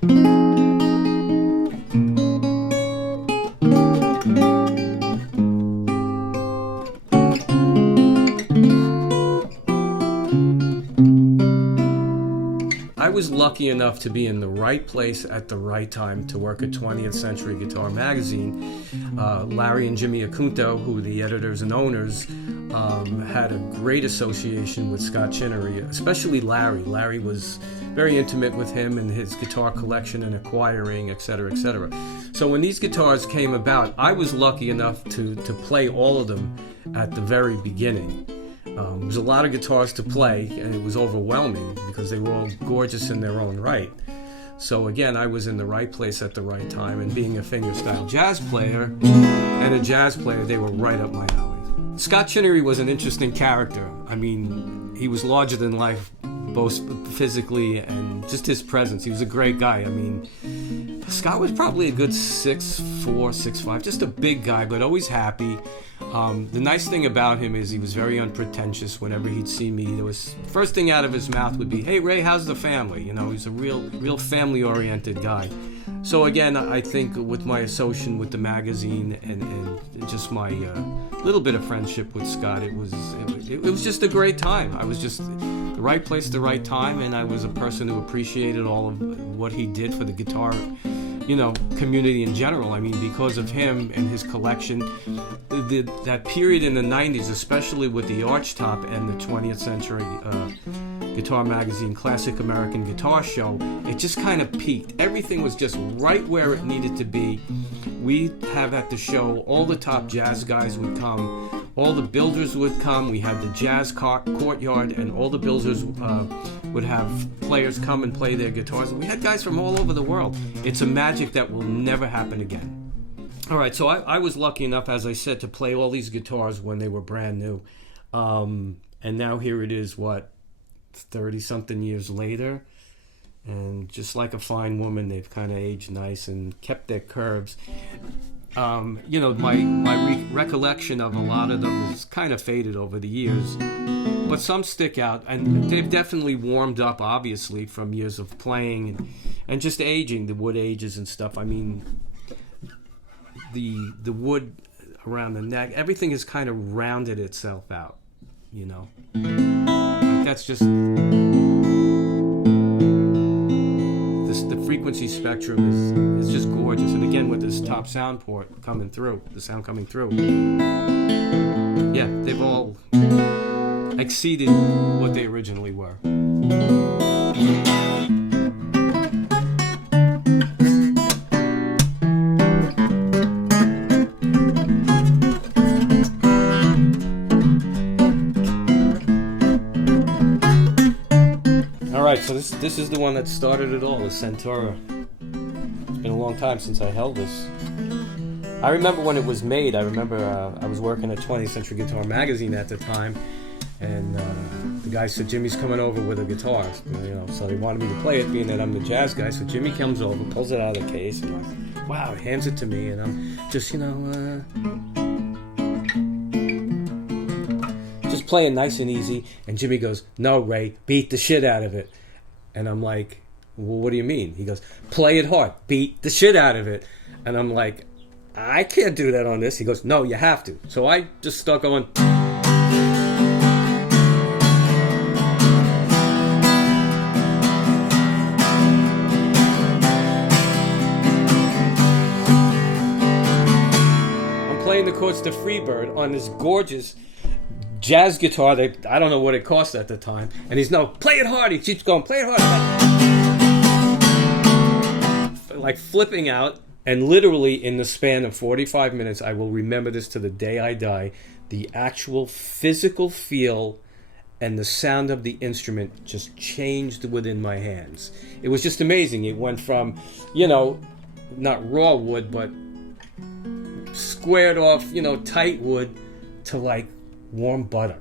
I was lucky enough to be in the right place at the right time to work at 20th Century Guitar Magazine. Larry and Jimmy Acunto, who were the editors and owners, had a great association with Scott Chinery, especially Larry. Larry was very intimate with him and his guitar collection and acquiring, etc., etc. So when these guitars came about, I was lucky enough to play all of them at the very beginning. There was a lot of guitars to play, and it was overwhelming because they were all gorgeous in their own right. So again, I was in the right place at the right time, and being a fingerstyle jazz player and a jazz player, they were right up my alley. Scott Chinery was an interesting character. I mean, he was larger than life, both physically and just his presence. He was a great guy. I mean, Scott was probably a good 6'4", 6'5", just a big guy, but always happy. The nice thing about him is he was very unpretentious. Whenever he'd see me, there was first thing out of his mouth would be, "Hey Ray, how's the family?" You know, he's a real family-oriented guy. So again, I think with my association with the magazine and just my little bit of friendship with Scott, it was just a great time. I was just the right place, the right time, and I was a person who appreciated all of what he did for the guitar, community in general. I mean, because of him and his collection, that period in the 90s, especially with the Archtop and the 20th Century Guitar Magazine Classic American Guitar Show, it just kind of peaked. Everything was just right where it needed to be. We have at the show, all the top jazz guys would come, all the builders would come. We had the jazz courtyard, and all the builders would have players come and play their guitars. We had guys from all over the world. It's a magic that will never happen again. All right, so I was lucky enough, as I said, to play all these guitars when they were brand new. And now here it is, 30-something years later. And just like a fine woman, they've kind of aged nice and kept their curves. My recollection of a lot of them is kind of faded over the years. But some stick out, and they've definitely warmed up, obviously, from years of playing and just aging, the wood ages and stuff. I mean, the wood around the neck, everything has kind of rounded itself out, Like that's just... The frequency spectrum is just gorgeous. And again, with this top sound port coming through, the sound coming through, yeah, they've all exceeded what they originally were. Alright, so this is the one that started it all, the Centaura. It's been a long time since I held this. I remember when it was made. I remember I was working at 20th Century Guitar Magazine at the time, and the guy said, "Jimmy's coming over with a guitar." So they wanted me to play it, being that I'm the jazz guy. So Jimmy comes over, pulls it out of the case, and like, wow, he hands it to me, and I'm just, just playing nice and easy. And Jimmy goes, "No, Ray, beat the shit out of it." And I'm like, "Well, what do you mean?" He goes, "Play it hard, beat the shit out of it." And I'm like, "I can't do that on this." He goes, "No, you have to." So I just stuck going. I'm playing the chords to Freebird on this gorgeous jazz guitar that I don't know what it cost at the time, and he's, "No, play it hard." He keeps going, "Play it hard," like flipping out. And literally in the span of 45 minutes, I will remember this to the day I die, the actual physical feel and the sound of the instrument just changed within my hands. It was just amazing. It went from, not raw wood, but squared off, tight wood, to like warm butter.